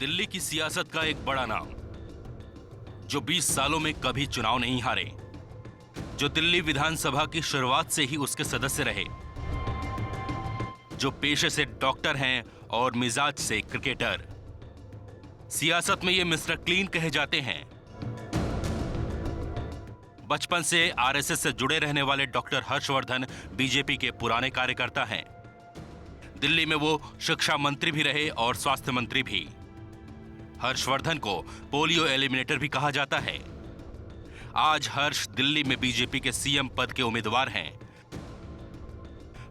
दिल्ली की सियासत का एक बड़ा नाम, जो 20 सालों में कभी चुनाव नहीं हारे, जो दिल्ली विधानसभा की शुरुआत से ही उसके सदस्य रहे, जो पेशे से डॉक्टर हैं और मिजाज से क्रिकेटर। सियासत में ये मिस्टर क्लीन कहे जाते हैं। बचपन से आरएसएस से जुड़े रहने वाले डॉक्टर हर्षवर्धन बीजेपी के पुराने कार्यकर्ता हैं। दिल्ली में वो शिक्षा मंत्री भी रहे और स्वास्थ्य मंत्री भी। हर्षवर्धन को पोलियो एलिमिनेटर भी कहा जाता है। आज हर्ष दिल्ली में बीजेपी के सीएम पद के उम्मीदवार हैं।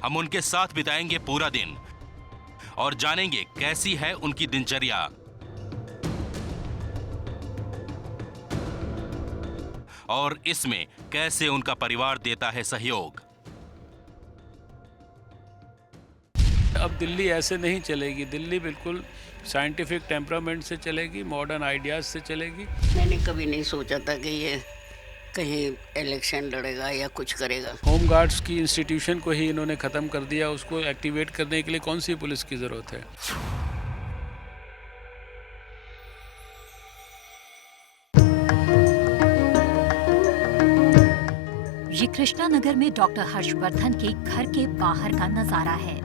हम उनके साथ बिताएंगे पूरा दिन और जानेंगे कैसी है उनकी दिनचर्या। और इसमें कैसे उनका परिवार देता है सहयोग। अब दिल्ली ऐसे नहीं चलेगी। दिल्ली बिल्कुल साइंटिफिक टेम्परामेंट से चलेगी, मॉडर्न आइडियाज़ से चलेगी। मैंने कभी नहीं सोचा था कि ये कहीं इलेक्शन लड़ेगा या कुछ करेगा। होम गार्ड्स की इंस्टीट्यूशन को ही इन्होंने ख़त्म कर दिया। उसको एक्टिवेट करने के लिए कौन सी पुलिस की ज़रूरत है? ये कृष्णा नगर में डॉक्टर हर्षवर्धन के घर के बाहर का नजारा है।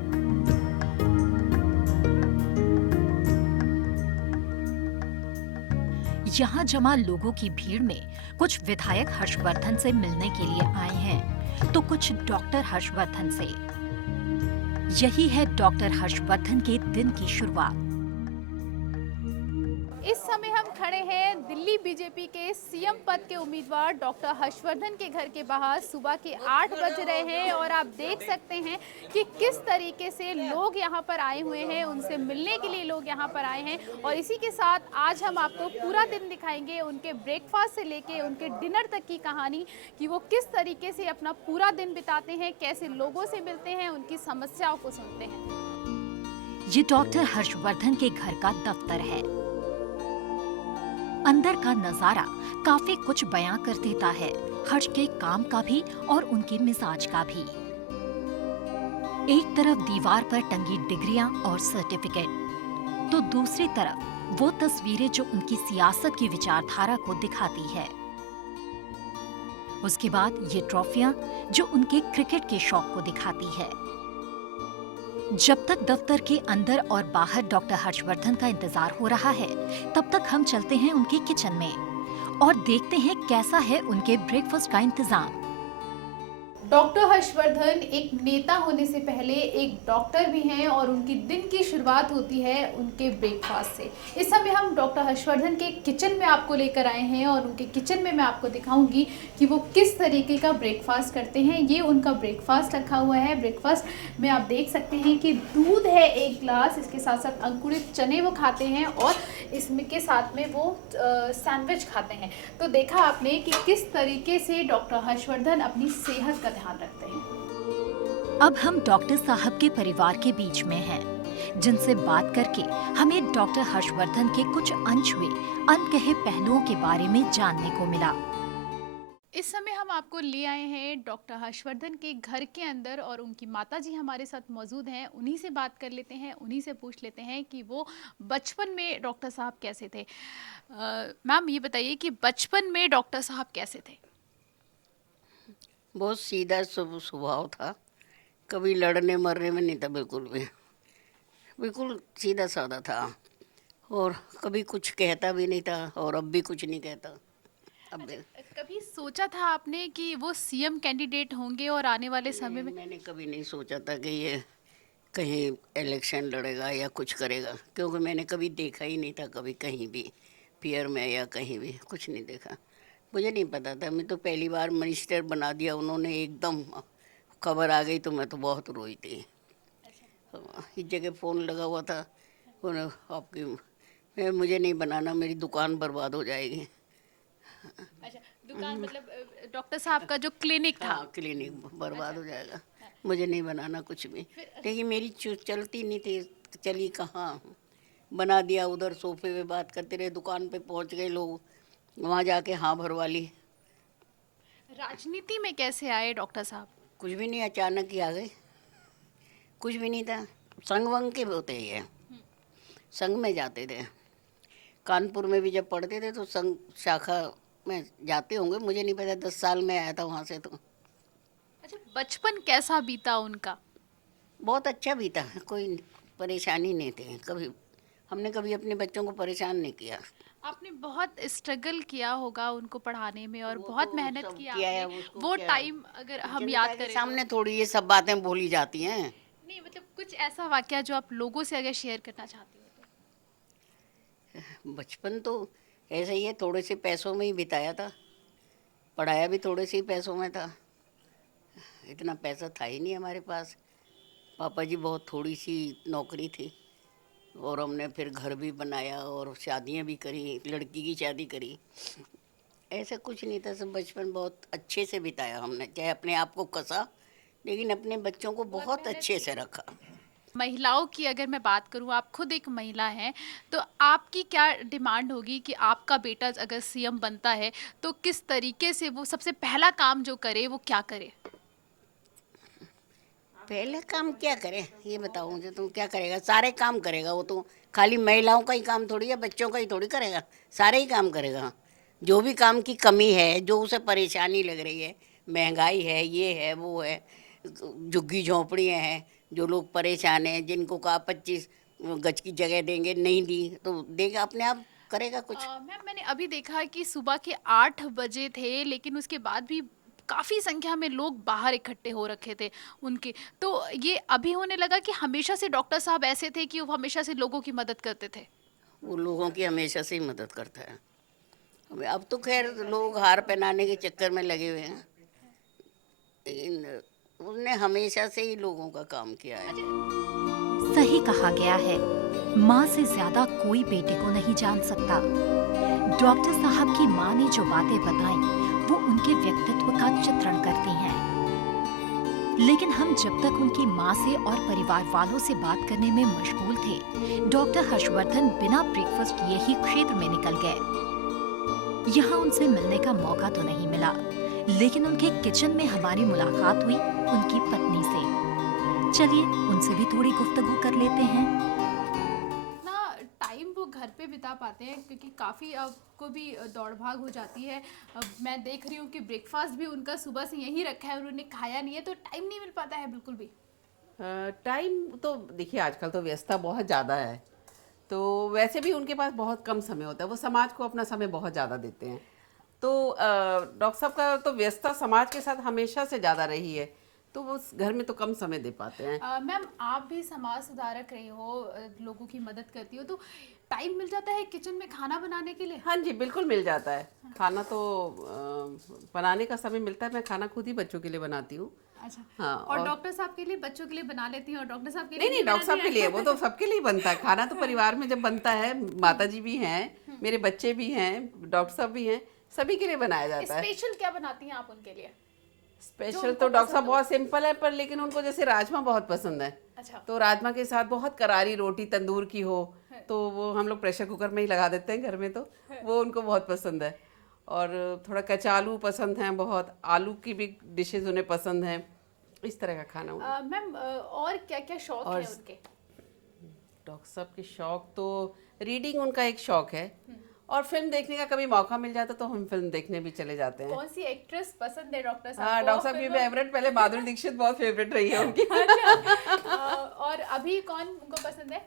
यहाँ जमा लोगों की भीड़ में कुछ विधायक हर्षवर्धन से मिलने के लिए आए हैं, तो कुछ डॉक्टर हर्षवर्धन से। यही है डॉक्टर हर्षवर्धन के दिन की शुरुआत। इस समय हम खड़े हैं दिल्ली बीजेपी के सीएम पद के उम्मीदवार डॉक्टर हर्षवर्धन के घर के बाहर। सुबह के 8 बज रहे हैं और आप देख सकते हैं कि किस तरीके से लोग यहाँ पर आए हुए हैं, उनसे मिलने के लिए लोग यहाँ पर आए हैं। और इसी के साथ आज हम आपको पूरा दिन दिखाएंगे, उनके ब्रेकफास्ट से लेके उनके डिनर तक की कहानी, कि वो किस तरीके से अपना पूरा दिन बिताते हैं, कैसे लोगों से मिलते हैं, उनकी समस्याओं को सुनते हैं। ये डॉक्टर हर्षवर्धन के घर का दफ्तर है। अंदर का नजारा काफी कुछ बयां कर देता है, हर्ष के काम का भी और उनके मिजाज का भी। एक तरफ दीवार पर टंगी डिग्रियां और सर्टिफिकेट, तो दूसरी तरफ वो तस्वीरें जो उनकी सियासत की विचारधारा को दिखाती है। उसके बाद ये ट्रॉफियां जो उनके क्रिकेट के शौक को दिखाती है। जब तक दफ्तर के अंदर और बाहर डॉक्टर हर्षवर्धन का इंतजार हो रहा है, तब तक हम चलते हैं उनके किचन में और देखते हैं कैसा है उनके ब्रेकफास्ट का इंतजाम। डॉक्टर हर्षवर्धन एक नेता होने से पहले एक डॉक्टर भी हैं और उनकी दिन की शुरुआत होती है उनके ब्रेकफास्ट से। इस समय हम डॉक्टर हर्षवर्धन के किचन में आपको लेकर आए हैं और उनके किचन में मैं आपको दिखाऊंगी कि वो किस तरीके का ब्रेकफास्ट करते हैं। ये उनका ब्रेकफास्ट रखा हुआ है। ब्रेकफास्ट में आप देख सकते हैं कि दूध है 1 गिलास, इसके साथ साथ अंकुरित चने वो खाते हैं और इसमें के साथ में वो सैंडविच खाते हैं। तो देखा आपने कि किस तरीके से डॉक्टर हर्षवर्धन अपनी सेहत का ध्यान रखते हैं। अब हम डॉक्टर साहब के परिवार के बीच में हैं, जिनसे बात करके हमें डॉक्टर हर्षवर्धन के कुछ अनछुए अनकहे पहलुओं के बारे में जानने को मिला। इस समय हम आपको ले आए हैं डॉक्टर हर्षवर्धन के घर के अंदर और उनकी माताजी हमारे साथ मौजूद हैं। उन्हीं से बात कर लेते हैं, उन्हीं से पूछ लेते हैं कि वो बचपन में डॉक्टर साहब कैसे थे। मैम ये बताइए कि बचपन में डॉक्टर साहब कैसे थे? बहुत सीधा स्वभाव था, कभी लड़ने मरने में नहीं था, बिल्कुल भी, बिल्कुल सीधा साधा था और कभी कुछ कहता भी नहीं था और अब भी कुछ नहीं कहता। अब कभी सोचा था आपने कि वो सीएम कैंडिडेट होंगे और आने वाले समय में? मैंने कभी नहीं सोचा था कि ये कहीं इलेक्शन लड़ेगा या कुछ करेगा, क्योंकि मैंने कभी देखा ही नहीं था, कभी कहीं भी पियर में या कहीं भी कुछ नहीं देखा। मुझे नहीं पता था। मैं तो पहली बार मिनिस्टर बना दिया उन्होंने, एकदम खबर आ गई तो मैं तो बहुत रोई थी। इस जगह फ़ोन लगा हुआ था, आपकी मुझे नहीं बनाना, मेरी दुकान बर्बाद हो जाएगी। अच्छा, दुकान मतलब डॉक्टर साहब का जो क्लिनिक था? हाँ, क्लिनिक बर्बाद हो जाएगा, मुझे नहीं बनाना कुछ भी। लेकिन मेरी चलती नहीं थी, चली कहाँ, बना दिया। उधर सोफे पे बात करते रहे, दुकान पे पहुंच गए लोग, वहाँ जाके हाँ भरवा ली। राजनीति में कैसे आए डॉक्टर साहब? कुछ भी नहीं, अचानक ही आ गए, कुछ भी नहीं था। संग वंग के होते ही है, संग में जाते थे कानपुर में भी जब पढ़ते थे तो संघ शाखा में जाते होंगे, मुझे नहीं पता, 10 साल में आया था वहाँ से। तो अच्छा, बचपन कैसा बीता उनका? बहुत अच्छा भी था, कोई परेशानी नहीं थी कभी। हमने कभी अपने बच्चों को परेशान नहीं किया। आपने बहुत स्ट्रगल किया होगा उनको पढ़ाने में और वो बहुत तो मेहनत सब किया किया है, आपने। उसको वो क्या है? टाइम अगर हम जनता याद के करें सामने थोड़ी ये सब बातें बोली जाती हैं। नहीं, मतलब कुछ ऐसा वाकया जो आप लोगों से अगर शेयर करना चाहती हो तो। बचपन तो ऐसे ही है, थोड़े से पैसों में ही बिताया था, पढ़ाया भी थोड़े से ही पैसों में था। इतना पैसा था ही नहीं हमारे पास। पापा जी बहुत थोड़ी सी नौकरी थी, और हमने फिर घर भी बनाया और शादियां भी करी, लड़की की शादी करी। ऐसा कुछ नहीं था, सब बचपन बहुत अच्छे से बिताया हमने, चाहे अपने आप को कसा, लेकिन अपने बच्चों को बहुत अच्छे से रखा। महिलाओं की अगर मैं बात करूं, आप खुद एक महिला हैं, तो आपकी क्या डिमांड होगी कि आपका बेटा अगर सीएम बनता है तो किस तरीके से वो सबसे पहला काम जो करे वो क्या करे? पहले काम क्या करे ये बताओ मुझे, तुम क्या करेगा? सारे काम करेगा वो तो, खाली महिलाओं का ही काम थोड़ी है, बच्चों का ही थोड़ी करेगा, सारे ही काम करेगा। जो भी काम की कमी है, जो उसे परेशानी लग रही है, महंगाई है, ये है, वो है, झुग्गी झोंपड़ियाँ हैं, जो लोग परेशान हैं, जिनको कहा 25 गज की जगह देंगे, नहीं दी तो देगा, अपने आप करेगा कुछ। मैम, मैंने अभी देखा कि सुबह के 8 बजे थे, लेकिन उसके बाद भी काफ़ी संख्या में लोग बाहर इकट्ठे हो रखे थे उनके। तो ये अभी होने लगा कि हमेशा से डॉक्टर साहब ऐसे थे कि वो हमेशा से लोगों की मदद करते थे? वो लोगों की हमेशा से ही मदद करता है। अब तो खैर लोग हार पहनाने के चक्कर में लगे हुए हैं, लेकिन उसने हमेशा से ही लोगों का काम किया है। सही कहा गया है, माँ से ज्यादा कोई बेटे को नहीं जान सकता। डॉक्टर साहब की माँ ने जो बातें बताई वो उनके व्यक्तित्व का चित्रण करती हैं। लेकिन हम जब तक उनकी माँ से और परिवार वालों से बात करने में मशगूल थे, डॉक्टर हर्षवर्धन बिना ब्रेकफास्ट किए ही क्षेत्र में निकल गए। यहाँ उनसे मिलने का मौका तो नहीं मिला, लेकिन उनके किचन में हमारी मुलाकात हुई उनकी पत्नी से। चलिए उनसे भी थोड़ी गुफ्तगू कर लेते हैं। ना टाइम वो घर पे बिता पाते हैं क्योंकि काफ़ी आपको भी दौड़ भाग हो जाती है। अब मैं देख रही हूँ कि ब्रेकफास्ट भी उनका सुबह से यहीं रखा है, उन्होंने खाया नहीं है, तो टाइम नहीं मिल पाता है बिल्कुल भी। टाइम तो देखिए आजकल तो व्यस्तता बहुत ज़्यादा है, तो वैसे भी उनके पास बहुत कम समय होता है, वो समाज को अपना समय बहुत ज़्यादा देते हैं। तो डॉक्टर साहब का तो व्यस्तता समाज के साथ हमेशा से ज़्यादा रही है, तो वो उस घर में तो कम समय दे पाते हैं। मैम, आप भी समाज सुधारक रही हो, लोगों की मदद करती हो, तो टाइम मिल जाता है किचन में खाना बनाने के लिए? हाँ जी, बिल्कुल मिल जाता है। खाना तो बनाने का समय मिलता है, मैं खाना खुद ही बच्चों के लिए बनाती हूँ। अच्छा। हाँ, और डॉक्टर साहब के लिए, बच्चों के लिए बना लेती हैं, और डॉक्टर साहब के लिए नहीं, डॉक्टर साहब के लिए, वो तो सबके लिए बनता है खाना, तो परिवार में जब बनता है, माता जी भी हैं, मेरे बच्चे भी हैं, डॉक्टर साहब भी हैं, सभी के लिए बनाया जाता है। स्पेशल क्या बनाती हैं आप उनके लिए? स्पेशल तो डॉक्टर साहब बहुत सिंपल है, पर लेकिन उनको जैसे राजमा बहुत पसंद है। अच्छा। तो राजमा के साथ बहुत करारी रोटी तंदूर की हो, तो वो हम लोग प्रेशर कुकर में ही लगा देते हैं घर में, तो वो उनको बहुत पसंद है। और थोड़ा कचालू पसंद हैं बहुत, आलू की भी डिशेज उन्हें पसंद हैं, इस तरह का खाना। मैम, और क्या क्या शौक है उनके? डॉक्टर साहब के शौक तो रीडिंग उनका एक शौक है, और फिल्म देखने का कभी मौका मिल जाता तो हम फिल्म देखने भी चले जाते हैं। कौन सी एक्ट्रेस पसंद है डॉक्टर साहब हाँ, को? डॉक्टर साहब की फेवरेट पहले माधुरी दीक्षित बहुत फेवरेट रही है उनकी। और अभी कौन उनको पसंद है?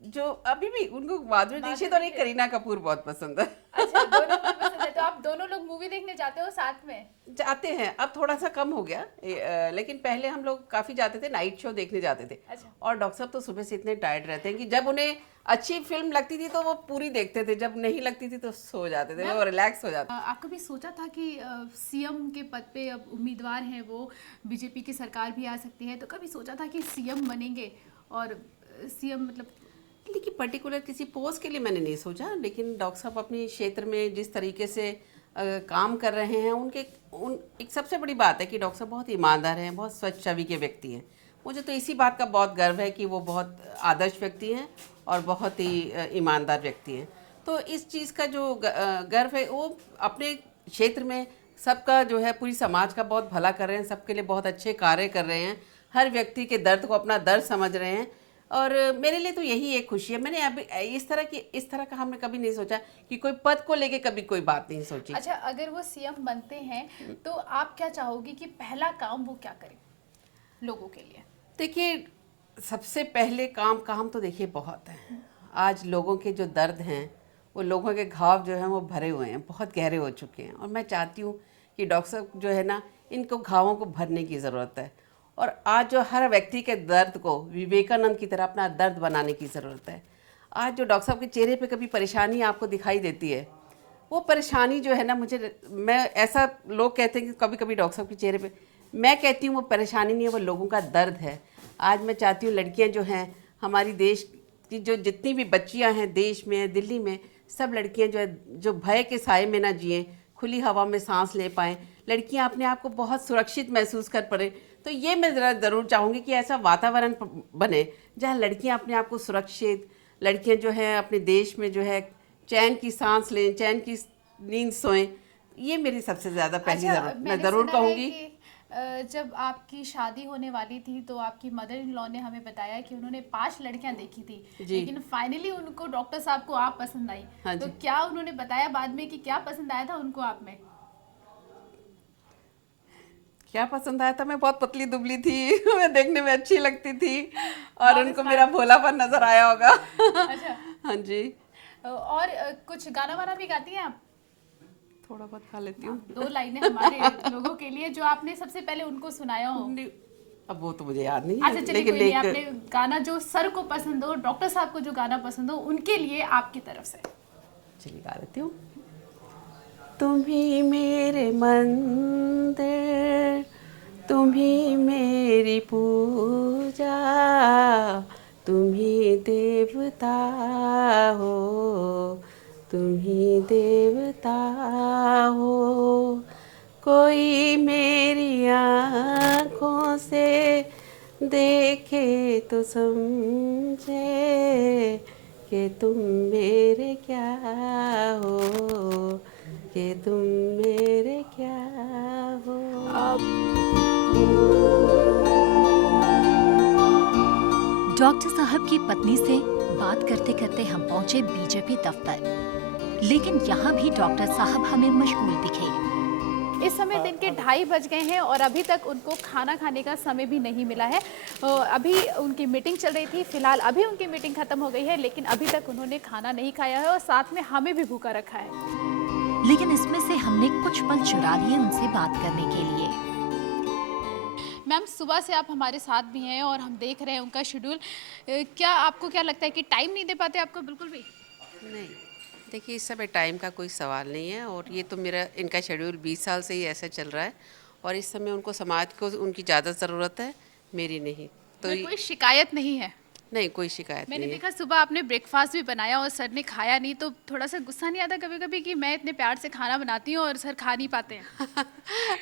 जो अभी भी उनको माधुरी दीक्षित और एक करीना कपूर बहुत पसंद है। अच्छा, दोनों को पसंद है, तो आप दोनों लोग मूवी देखने जाते हो साथ में? जाते हैं, अब थोड़ा सा कम हो गया, लेकिन पहले हम लोग काफी जाते थे, नाइट शो देखने जाते थे। अच्छा। और डॉक्टर साहब तो सुबह से इतने टायर्ड रहते हैं कि जब उन्हें अच्छी फिल्म लगती थी तो वो पूरी देखते थे, जब नहीं लगती थी तो सो जाते थे, वो रिलैक्स हो जाते। आप कभी सोचा था कि सीएम के पद पे अब उम्मीदवार हैं वो, बीजेपी की सरकार भी आ सकती है, तो कभी सोचा था कि सीएम बनेंगे? और सीएम मतलब देखिए पर्टिकुलर किसी पोस्ट के लिए मैंने नहीं सोचा, लेकिन डॉक्टर साहब अपने क्षेत्र में जिस तरीके से काम कर रहे हैं, एक सबसे बड़ी बात है कि डॉक्टर साहब बहुत ईमानदार हैं, बहुत स्वच्छ छवि के व्यक्ति हैं। मुझे तो इसी बात का बहुत गर्व है कि वो बहुत आदर्श व्यक्ति हैं और बहुत ही ईमानदार व्यक्ति हैं। तो इस चीज़ का जो गर्व है, वो अपने क्षेत्र में सबका जो है, पूरी समाज का बहुत भला कर रहे हैं, सबके लिए बहुत अच्छे कार्य कर रहे हैं, हर व्यक्ति के दर्द को अपना दर्द समझ रहे हैं। और मेरे लिए तो यही एक खुशी है। मैंने अभी इस तरह का हमने कभी नहीं सोचा कि कोई पद को लेके कभी कोई बात नहीं सोची। अच्छा, अगर वो सीएम बनते हैं तो आप क्या चाहोगी कि पहला काम वो क्या करें लोगों के लिए? देखिए, सबसे पहले काम तो देखिए बहुत है। आज लोगों के जो दर्द हैं, वो लोगों के घाव जो हैं वो भरे हुए हैं, बहुत गहरे हो चुके हैं। और मैं चाहती हूँ कि डॉक्टर साहब जो है ना, इनको घावों को भरने की ज़रूरत है। और आज जो हर व्यक्ति के दर्द को विवेकानंद की तरह अपना दर्द बनाने की ज़रूरत है। आज जो डॉक्टर साहब के चेहरे पे कभी परेशानी आपको दिखाई देती है, वो परेशानी जो है ना, मैं ऐसा लोग कहते हैं कि कभी कभी डॉक्टर साहब के चेहरे पे, मैं कहती हूँ वो परेशानी नहीं है, वो लोगों का दर्द है। आज मैं चाहती हूँ लड़कियाँ जो हैं हमारी देश की, जो जितनी भी बच्चियाँ हैं देश में, दिल्ली में, सब लड़कियाँ जो है जो भय के साए में ना जिएं, खुली हवा में सांस ले पाएँ, लड़कियाँ अपने आप को बहुत सुरक्षित महसूस कर पड़े। तो ये मैं ज़रूर चाहूँगी कि ऐसा वातावरण बने जहाँ लड़कियाँ अपने आप को सुरक्षित, लड़कियाँ जो है अपने देश में जो है चैन की सांस लें, चैन की नींद सोएं। ये मेरी सबसे ज़्यादा पहली ज़रूरत, मैं ज़रूर कहूँगी। जब आपकी शादी होने वाली थी तो आपकी मदर इन लॉ ने हमें बताया कि उन्होंने 5 लड़कियां देखी थी, लेकिन फाइनली उनको डॉक्टर साहब को आप पसंद आई। हाँ तो जी। क्या उन्होंने बताया बाद में कि क्या पसंद आया था उनको आप में? क्या पसंद आया था? मैं बहुत पतली दुबली थी मैं देखने में अच्छी लगती थी और उनको मेरा भोलापन नजर आया होगा। अच्छा। हाँ जी। और कुछ गाना वाना भी गाती हैं आप? थोड़ा बहुत खा लेती हूँ। 2 लाइनें हमारे लोगों के लिए जो आपने सबसे पहले उनको सुनाया हो। अब वो तो मुझे याद नहीं अच्छा है, चलिए, कोई नहीं, आपने गाना जो सर को पसंद हो, डॉक्टर साहब को जो गाना पसंद हो, उनके लिए आपकी तरफ से चलिए गा लेती हूँ। तुम ही मेरे मंदिर, तुम ही मेरी पूजा, तुम ही देवता हो, तुम ही देवता हो। कोई मेरी आँखों से देखे तो समझे कि तुम मेरे क्या हो, कि तुम मेरे क्या हो। डॉक्टर साहब की पत्नी से बात करते करते हम पहुंचे बीजेपी दफ्तर, लेकिन यहाँ भी डॉक्टर साहब हमें मशगूल दिखे। इस समय दिन के 2:30 बज गए हैं और अभी तक उनको खाना खाने का समय भी नहीं मिला है। अभी उनकी मीटिंग चल रही थी, फिलहाल अभी उनकी मीटिंग खत्म हो गई है, लेकिन अभी तक उन्होंने खाना नहीं खाया है और साथ में हमें भी भूखा रखा है। लेकिन इसमें से हमने कुछ पल चुरा लिए उनसे बात करने के लिए। मैम, सुबह से आप हमारे साथ भी हैं और हम देख रहे हैं उनका शेड्यूल। क्या आपको क्या लगता है कि टाइम नहीं दे पाते आपको बिल्कुल भी? नहीं, देखिए इस समय टाइम का कोई सवाल नहीं है और ये तो इनका शेड्यूल 20 साल से ही ऐसा चल रहा है और इस समय उनको समाज को उनकी ज़्यादा ज़रूरत है, मेरी नहीं। तो कोई शिकायत नहीं है? नहीं, कोई शिकायत मैंने नहीं है। देखा सुबह आपने ब्रेकफास्ट भी बनाया और सर ने खाया नहीं, तो थोड़ा सा गुस्सा नहीं आता कभी कभी कि मैं इतने प्यार से खाना बनाती हूँ और सर खा नहीं पाते हैं?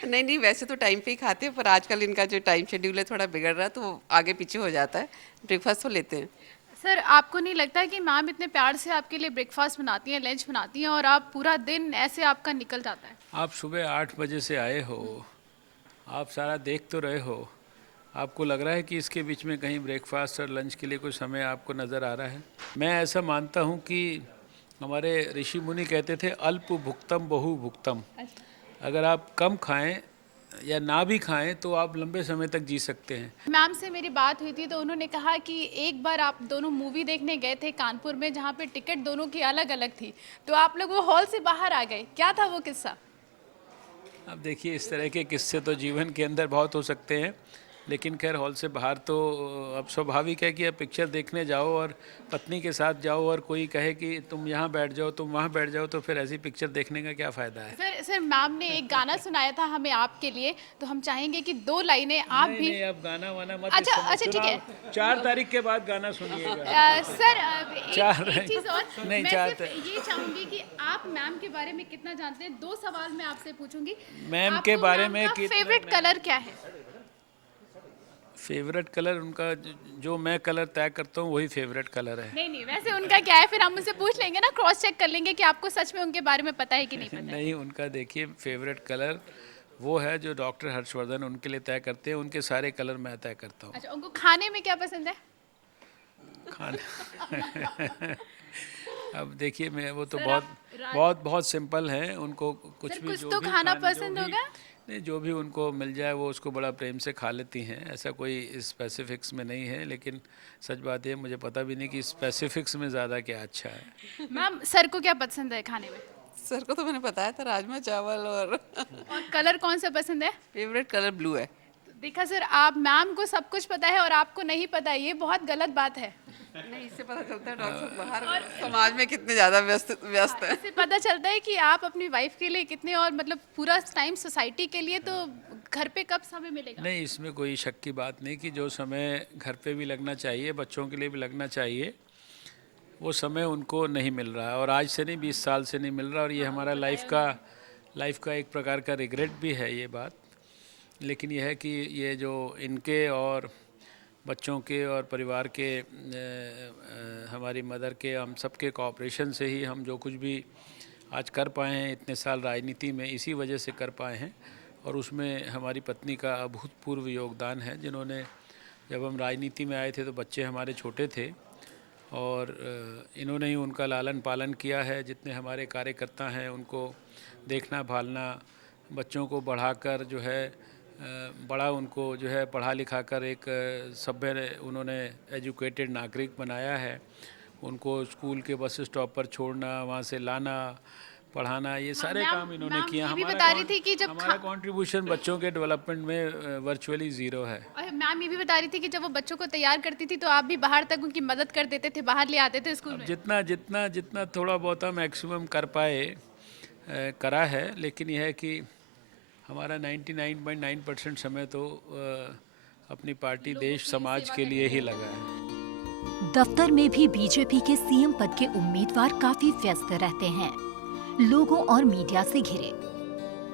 नहीं, वैसे तो टाइम पे ही खाते हैं, पर आजकल इनका जो टाइम शेड्यूल है थोड़ा बिगड़ रहा है, तो वो आगे पीछे हो जाता है। ब्रेकफास्ट तो लेते हैं। सर, आपको नहीं लगता है कि मैम इतने प्यार से आपके लिए ब्रेकफास्ट बनाती हैं, लंच बनाती हैं और आप पूरा दिन ऐसे आपका निकल जाता है? आप सुबह 8 बजे से आए हो, आप सारा देख तो रहे हो, आपको लग रहा है कि इसके बीच में कहीं ब्रेकफास्ट और लंच के लिए कोई समय आपको नज़र आ रहा है? मैं ऐसा मानता हूँ कि हमारे ऋषि मुनि कहते थे अल्प भुक्तम बहु भुक्तम। अगर आप कम खाएं या ना भी खाएं तो आप लंबे समय तक जी सकते हैं। मैम से मेरी बात हुई थी तो उन्होंने कहा कि एक बार आप दोनों मूवी देखने गए थे कानपुर में, जहाँ पे टिकट दोनों की अलग अलग थी, तो आप लोग वो हॉल से बाहर आ गए। क्या था वो किस्सा? अब देखिए, इस तरह के किस्से तो जीवन के अंदर बहुत हो सकते हैं, लेकिन खैर हॉल से बाहर तो अब स्वाभाविक है कि अब पिक्चर देखने जाओ और पत्नी के साथ जाओ और कोई कहे कि तुम यहाँ बैठ जाओ, तुम वहाँ बैठ जाओ, तो फिर ऐसी पिक्चर देखने का क्या फ़ायदा है? सर मैम ने एक गाना सुनाया था हमें आपके लिए, तो हम चाहेंगे कि 2 लाइनें आप भी। नहीं, अब गाना वाना मत। अच्छा ठीक है, 4 तारीख के बाद गाना सुनिएगा। सर एक चीज़ और, नहीं, मैं 4 सिर्फ ये चाहूंगी कि आप मैम के बारे में कितना जानते हैं। 2 सवाल मैं आपसे पूछूंगी। मैम के बारे में फेवरेट कलर क्या है? फेवरेट कलर उनका जो मैं कलर तय करता हूँ वही फेवरेट कलर है। नहीं, वैसे उनका क्या है, फिर हम उनसे पूछ लेंगे ना, क्रॉस चेक कर लेंगे कि आपको सच में उनके बारे में पता है कि नहीं पता है। नहीं, उनका देखिए फेवरेट कलर वो है जो डॉक्टर हर्षवर्धन उनके लिए तय करते हैं, उनके सारे कलर मैं तय करता हूँ। अच्छा, उनको खाने में क्या पसंद है? खाना अब देखिए, मैं वो तो बहुत सिंपल है। उनको कुछ भी, कुछ जो तो भी खाना जो पसंद भी- होगा? नहीं, जो भी उनको मिल जाए वो उसको बड़ा प्रेम से खा लेती हैं। ऐसा कोई स्पेसिफिक्स में नहीं है, लेकिन सच बात है मुझे पता भी नहीं कि स्पेसिफिक्स में ज़्यादा क्या अच्छा है। मैम, सर को क्या पसंद है खाने में? सर को तो मैंने बताया था, राजमा चावल और और कलर कौन सा पसंद है? फेवरेट कलर ब्लू है। देखा सर, आप मैम को सब कुछ पता है और आपको नहीं पता है, ये बहुत गलत बात है। नहीं, इससे पता चलता है डॉक्टर साहब बाहर समाज में कितने ज़्यादा व्यस्त है। इससे पता चलता है कि आप अपनी वाइफ के लिए कितने, और मतलब पूरा टाइम सोसाइटी के लिए, तो घर पे कब समय मिलेगा? नहीं, इसमें कोई शक की बात नहीं कि जो समय घर पे भी लगना चाहिए, बच्चों के लिए भी लगना चाहिए, वो समय उनको नहीं मिल रहा है। और आज से नहीं, 20 साल से नहीं मिल रहा। और ये हमारा लाइफ का एक प्रकार का रिग्रेट भी है ये बात। लेकिन यह है कि ये जो इनके और बच्चों के और परिवार के, हमारी मदर के, हम सबके कोऑपरेशन से ही हम जो कुछ भी आज कर पाए हैं इतने साल राजनीति में, इसी वजह से कर पाए हैं। और उसमें हमारी पत्नी का अभूतपूर्व योगदान है, जिन्होंने, जब हम राजनीति में आए थे तो बच्चे हमारे छोटे थे, और इन्होंने ही उनका लालन पालन किया है। जितने हमारे कार्यकर्ता हैं उनको देखना भालना, बच्चों को बढ़ाकर जो है बड़ा उनको जो है पढ़ा लिखा कर एक सभ्य, उन्होंने एजुकेटेड नागरिक बनाया है। उनको स्कूल के बस स्टॉप पर छोड़ना, वहाँ से लाना, पढ़ाना, ये सारे काम इन्होंने किया। ये भी बता रही थी कि जब हमारा कंट्रीब्यूशन बच्चों के डेवलपमेंट में वर्चुअली ज़ीरो है। और मैम ये भी बता रही थी कि जब वो बच्चों को तैयार करती थी तो आप भी बाहर तक उनकी मदद कर देते थे, बाहर ले आते थे स्कूल में। जितना थोड़ा बहुत मैक्सिमम कर पाए करा है। लेकिन यह है कि हमारा 99.9% समय तो अपनी पार्टी, देश, समाज के लिए ही लगा है। दफ्तर में भी बीजेपी के सीएम पद के उम्मीदवार काफी व्यस्त रहते हैं, लोगों और मीडिया से घिरे।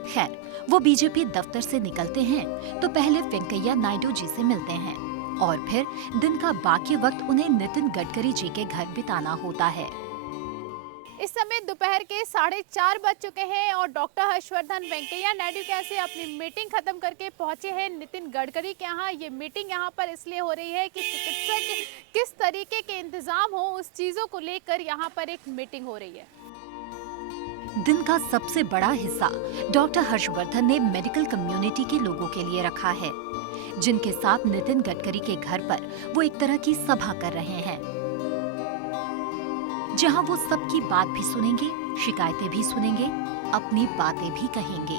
खैर, वो बीजेपी दफ्तर से निकलते हैं तो पहले वेंकैया नायडू जी से मिलते हैं, और फिर दिन का बाकी वक्त उन्हें नितिन गडकरी जी के घर बिताना होता है। इस समय दोपहर के 4:30 बज चुके हैं और डॉक्टर हर्षवर्धन वेंकैया नायडू के यहाँ से अपनी मीटिंग खत्म करके पहुंचे हैं नितिन गडकरी के यहाँ। ये मीटिंग यहाँ पर इसलिए हो रही है कि चिकित्सक किस तरीके के इंतजाम हो, उस चीजों को लेकर यहाँ पर एक मीटिंग हो रही है। दिन का सबसे बड़ा हिस्सा डॉक्टर हर्षवर्धन ने मेडिकल कम्युनिटी के लोगों के लिए रखा है, जिनके साथ नितिन गडकरी के घर पर वो एक तरह की सभा कर रहे हैं, जहां वो सबकी बात भी सुनेंगे, शिकायतें भी सुनेंगे, अपनी बातें भी कहेंगे।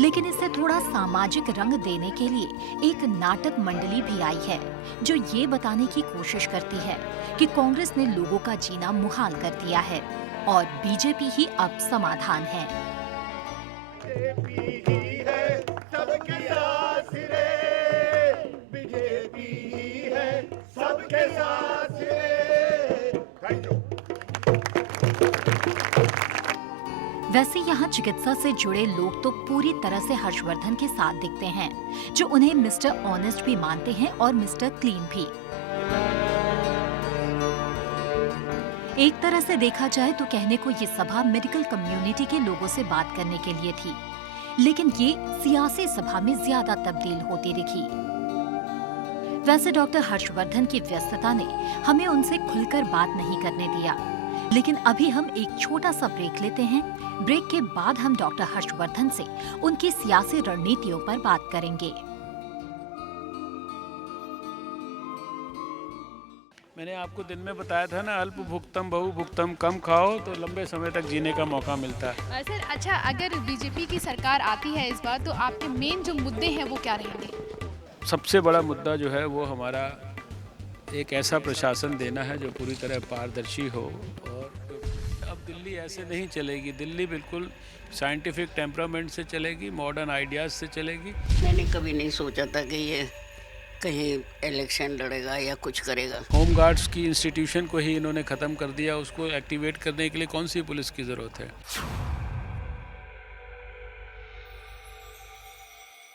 लेकिन इसे थोड़ा सामाजिक रंग देने के लिए एक नाटक मंडली भी आई है, जो ये बताने की कोशिश करती है कि कांग्रेस ने लोगों का जीना मुहाल कर दिया है और बीजेपी ही अब समाधान है। वैसे यहाँ चिकित्सा से जुड़े लोग तो पूरी तरह से हर्षवर्धन के साथ दिखते हैं, जो उन्हें मिस्टर ऑनेस्ट भी मानते हैं और मिस्टर क्लीन भी। एक तरह से देखा जाए तो कहने को ये सभा मेडिकल कम्युनिटी के लोगों से बात करने के लिए थी, लेकिन ये सियासी सभा में ज्यादा तब्दील होती दिखी। वैसे डॉक्टर हर्षवर्धन की व्यस्तता ने हमें उनसे खुलकर बात नहीं करने दिया, लेकिन अभी हम एक छोटा सा ब्रेक लेते हैं। ब्रेक के बाद हम डॉक्टर हर्षवर्धन से उनकी सियासी रणनीतियों पर बात करेंगे। मैंने आपको दिन में बताया था ना, अल्प भुक्तम बहु भुक्तम, कम खाओ तो लंबे समय तक जीने का मौका मिलता है। सर, अच्छा, अगर बीजेपी की सरकार आती है इस बार, तो आपके मेन जो मुद्दे हैं वो क्या रहेंगे? सबसे बड़ा मुद्दा जो है वो हमारा एक ऐसा प्रशासन देना है जो पूरी तरह पारदर्शी हो। और अब दिल्ली ऐसे नहीं चलेगी, दिल्ली बिल्कुल साइंटिफिक टेम्परामेंट से चलेगी, मॉडर्न आइडियाज़ से चलेगी। मैंने कभी नहीं सोचा था कि ये कहीं इलेक्शन लड़ेगा या कुछ करेगा। होम गार्ड्स की इंस्टीट्यूशन को ही इन्होंने ख़त्म कर दिया, उसको एक्टिवेट करने के लिए कौन सी पुलिस की ज़रूरत है?